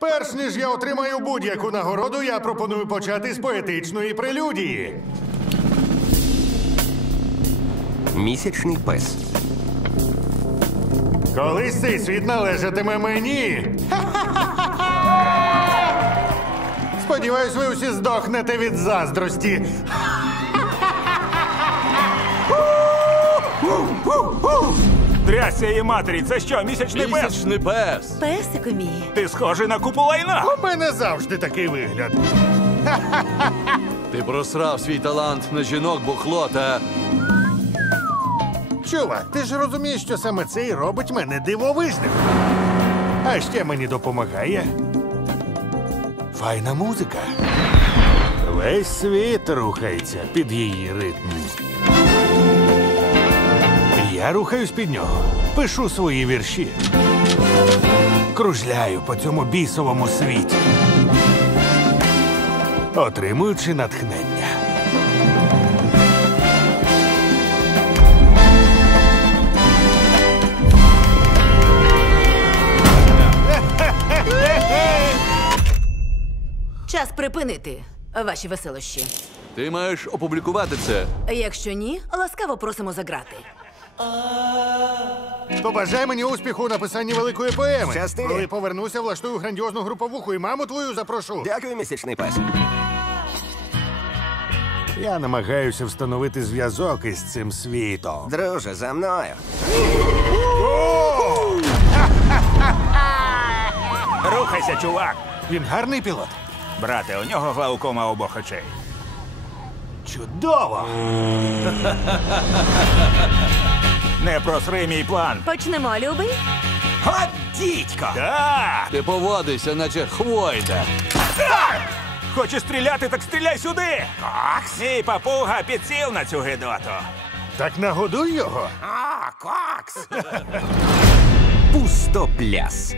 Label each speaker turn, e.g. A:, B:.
A: Перш ніж я отримаю будь-яку нагороду, я пропоную почати з поетичної прелюдії.
B: Місячний пес.
A: Колись цей світ належатиме мені. Сподіваюсь, ви усі здохнете від заздрості.
C: Тряся і матері. Це що? Місячний пес.
D: Місячний пес! пес.
E: Песико мій.
C: Ти схожий на купу лайна.
A: У мене завжди такий вигляд.
D: ти просрав свій талант на жінок бухлота.
A: Чувак ти ж розумієш, що саме це і робить мене дивовижним. А ще мені допомагає. Файна музика. Весь світ рухається під її ритм. Я рухаюсь під нього. Пишу свої вірші. Кружляю по цьому бісовому світі, отримуючи натхнення.
F: Час припинити ваші веселощі.
D: Ти маєш опублікувати це.
F: Якщо ні, ласкаво просимо заграти.
A: Побажай мені успіху у написанні великої поеми, коли повернуся влаштую грандіозну групову і маму твою запрошу.
B: Дякую, пес. місячний
A: Я намагаюся встановити зв'язок із цим світом.
B: Друже, за мною.
C: Рухайся, чувак.
G: Він гарний пілот.
D: Брате, у нього глаукома обох очей.
A: Чудово!
D: Не просри мій план.
E: Почнемо,
C: От дітько!
D: Так! Да. Ти поводися, наче хвойда!
C: Хочеш стріляти, так стріляй сюди! Аксі папуга підсів на цю гидоту.
A: Так нагодуй його!
B: А, кокс! Пустопляс!